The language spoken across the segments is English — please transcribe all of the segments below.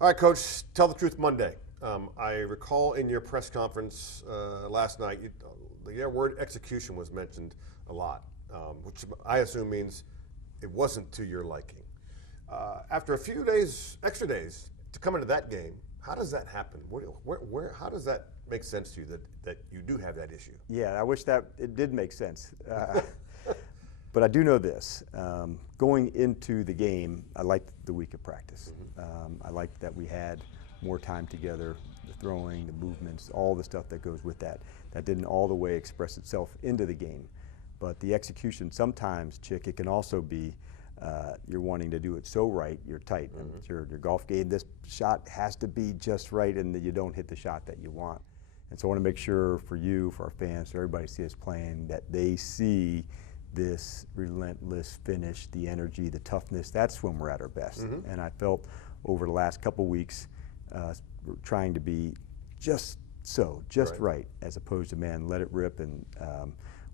All right, Coach, tell the truth Monday. I recall in your press conference last night, the word execution was mentioned a lot, which I assume means it wasn't to your liking. After a few days, extra days, to come into that game, how does that happen? How does that make sense to you that you do have that issue? Yeah, I wish that it did make sense. But I do know this. Going into the game, I liked the week of practice. I liked that we had more time together, the throwing, the movements, all the stuff that goes with that. That didn't all the way express itself into the game. But the execution sometimes, Chick, it can also be you're wanting to do it so right, you're tight. Your golf game, this shot has to be just right, and that you don't hit the shot that you want. And so I want to make sure for you, for our fans, for everybody to see us playing, that they see this relentless finish, the energy, the toughness. That's when we're at our best. And I felt over the last couple weeks trying to be just right, as opposed to, man, let it rip and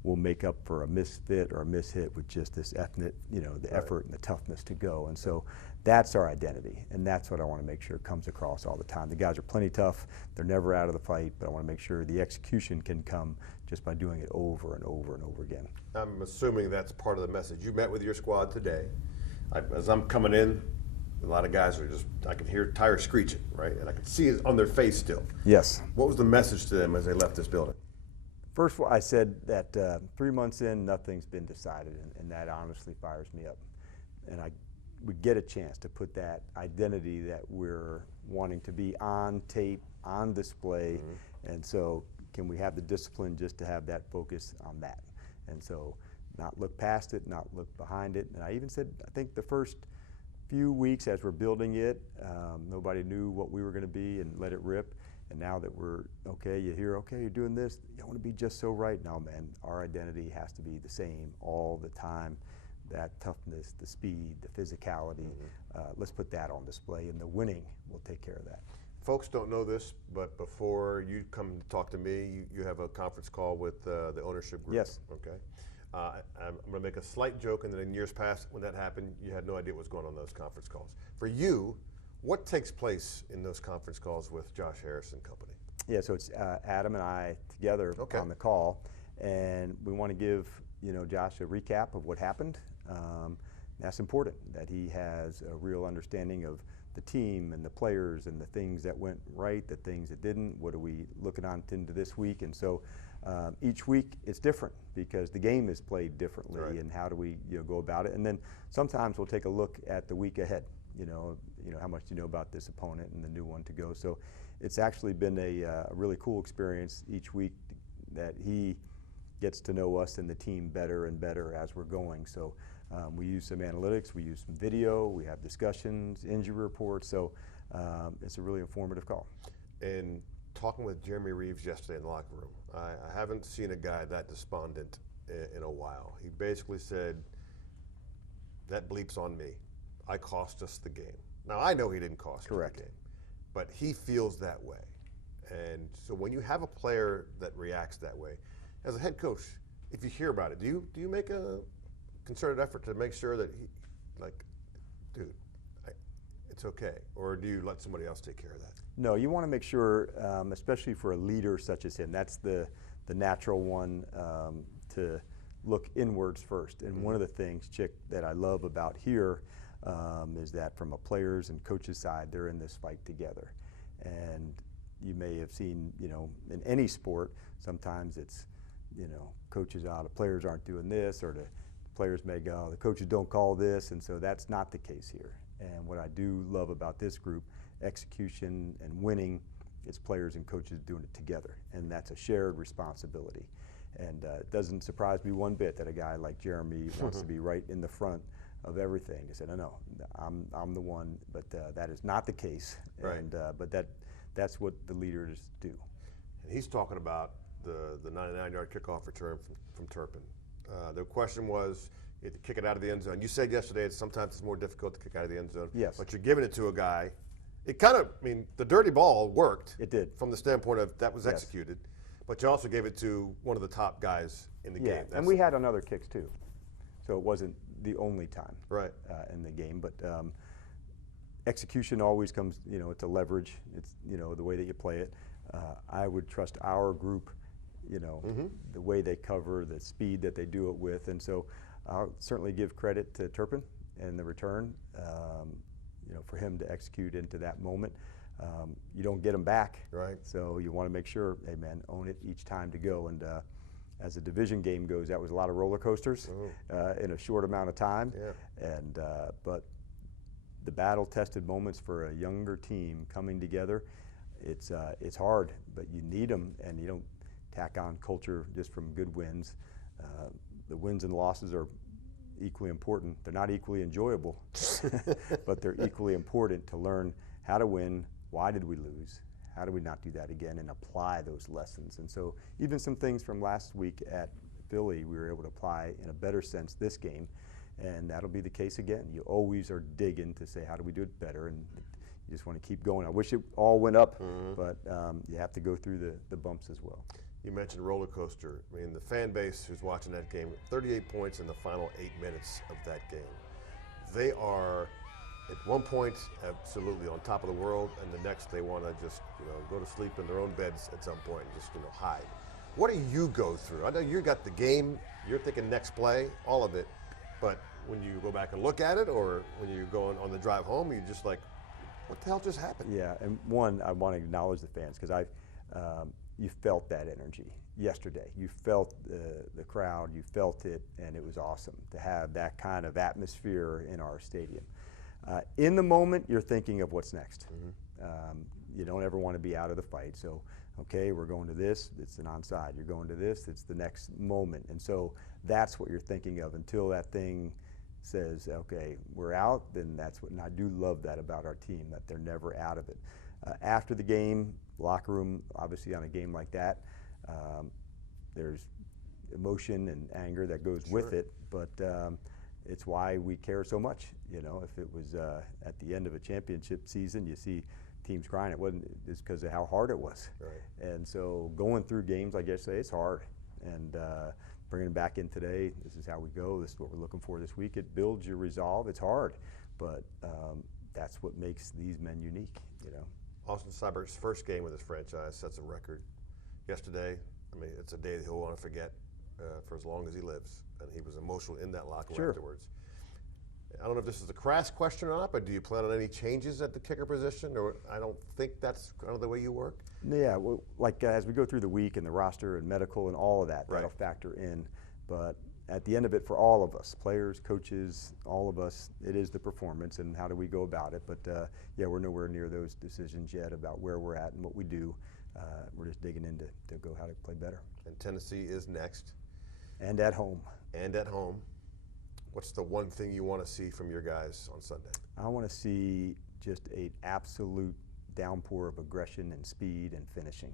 we'll make up for a misfit or a mishit with just this ethnic, the effort and the toughness to go. And so that's our identity, and that's what I want to make sure comes across all the time. The guys are plenty tough. They're never out of the fight, but I want to make sure the execution can come just by doing it over and over and over again. I'm assuming that's part of the message. You met with your squad today. As I'm coming in, a lot of guys are I can hear tires screeching, right? And I can see it on their face still. Yes. What was the message to them as they left this building? First of all, I said that 3 months in, nothing's been decided, and that honestly fires me up. And we get a chance to put that identity that we're wanting to be on tape, on display, and so can we have the discipline just to have that focus on that? And so not look past it, not look behind it. And I even said, I think the first few weeks as we're building it, nobody knew what we were going to be and let it rip. And now that we're, okay, you're doing this, you want to be just so right. No, man, our identity has to be the same all the time. That toughness, the speed, the physicality, let's put that on display, and the winning will take care of that. Folks don't know this, but before you come to talk to me, you have a conference call with the ownership group. Yes. Okay. I'm going to make a slight joke, and then in years past when that happened, you had no idea what was going on in those conference calls. For you, what takes place in those conference calls with Josh Harris and company? Yeah, so it's Adam and I together on the call, and we want to give Josh a recap of what happened. That's important, that he has a real understanding of the team and the players and the things that went right, the things that didn't. What are we looking on into this week? And so each week it's different because the game is played differently, and how do we go about it? And then sometimes we'll take a look at the week ahead. How much do you know about this opponent and the new one to go? So it's actually been a really cool experience each week that he gets to know us and the team better and better as we're going. So we use some analytics, we use some video, we have discussions, injury reports. So it's a really informative call. And talking with Jeremy Reeves yesterday in the locker room, I haven't seen a guy that despondent in a while. He basically said, that bleeps on me. I cost us the game. Now, I know he didn't cost us the game, but he feels that way. And so when you have a player that reacts that way, as a head coach, if you hear about it, do you make a concerted effort to make sure that he, dude, it's okay? Or do you let somebody else take care of that? No, you want to make sure, especially for a leader such as him, that's the natural one to look inwards first. And one of the things, Chick, that I love about here is that from a players and coaches side, they're in this fight together. And you may have seen, in any sport, sometimes it's, coaches, the players aren't doing this, or the players may go, the coaches don't call this, and so that's not the case here. And what I do love about this group, execution and winning, it's players and coaches doing it together, and that's a shared responsibility. And it doesn't surprise me one bit that a guy like Jeremy wants to be right in the front of everything. He said, no, I'm the one, but that is not the case. Right. And but that's what the leaders do. And he's talking about the 99-yard kickoff return from Turpin. The question was, you have to kick it out of the end zone. You said yesterday that sometimes it's more difficult to kick out of the end zone. Yes. But you're giving it to a guy. It kind of, the dirty ball worked. It did. From the standpoint of that was executed. But you also gave it to one of the top guys in the game. And we had another kicks too. So it wasn't the only time in the game. But execution always comes, it's a leverage. It's, the way that you play it. I would trust our group, the way they cover, the speed that they do it with. And so I'll certainly give credit to Turpin and the return, for him to execute into that moment. You don't get them back. Right. So you want to make sure, hey man, own it each time to go. And as the division game goes, that was a lot of roller coasters in a short amount of time. Yeah. And but the battle-tested moments for a younger team coming together, it's hard, but you need them, and you don't tack on culture just from good wins. The wins and losses are equally important. They're not equally enjoyable, but they're equally important to learn how to win. Why did we lose? How do we not do that again, and apply those lessons? And so even some things from last week at Philly, we were able to apply in a better sense this game, and that'll be the case again. You always are digging to say, how do we do it better? And you just want to keep going. I wish it all went up, but you have to go through the bumps as well. You mentioned roller coaster. I mean, the fan base who's watching that game, 38 points in the final 8 minutes of that game. They are, at one point, absolutely on top of the world, and the next they want to just, go to sleep in their own beds at some point and just, hide. What do you go through? I know you got the game, you're thinking next play, all of it, but when you go back and look at it, or when you go on the drive home, you're just like, what the hell just happened? Yeah, and one, I want to acknowledge the fans, because you felt that energy yesterday. You felt the crowd, you felt it, and it was awesome to have that kind of atmosphere in our stadium. In the moment, you're thinking of what's next. You don't ever want to be out of the fight. So, okay, we're going to this, it's an onside. You're going to this, it's the next moment. And so that's what you're thinking of until that thing says, okay, we're out, then that's what, and I do love that about our team, that they're never out of it. After the game, locker room, obviously on a game like that, there's emotion and anger that goes with it, but it's why we care so much. If it was at the end of a championship season, you see teams crying, it wasn't, it's because of how hard it was. Right. And so going through games like yesterday, it's hard. And bringing it back in today, this is how we go, this is what we're looking for this week. It builds your resolve. It's hard, but that's what makes these men unique, Austin Seibert's first game with his franchise sets a record. Yesterday, I mean, it's a day that he'll want to forget for as long as he lives. And he was emotional in that locker room afterwards. I don't know if this is a crass question or not, but do you plan on any changes at the kicker position? Or I don't think that's kind of the way you work. Yeah, well, like as we go through the week and the roster and medical and all of that, right, that'll factor in. But at the end of it, for all of us, players, coaches, all of us, it is the performance and how do we go about it. But yeah, we're nowhere near those decisions yet about where we're at and what we do. We're just digging in to go how to play better. And Tennessee is next. And at home. And at home. What's the one thing you want to see from your guys on Sunday? I want to see just an absolute downpour of aggression and speed and finishing.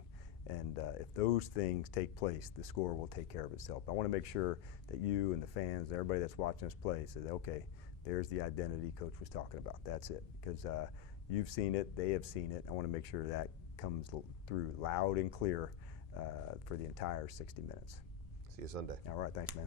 And if those things take place, the score will take care of itself. I want to make sure that you and the fans, everybody that's watching us play, says, okay, there's the identity Coach was talking about. That's it. Because you've seen it, they have seen it. I want to make sure that comes through loud and clear for the entire 60 minutes. See you Sunday. All right, thanks, man.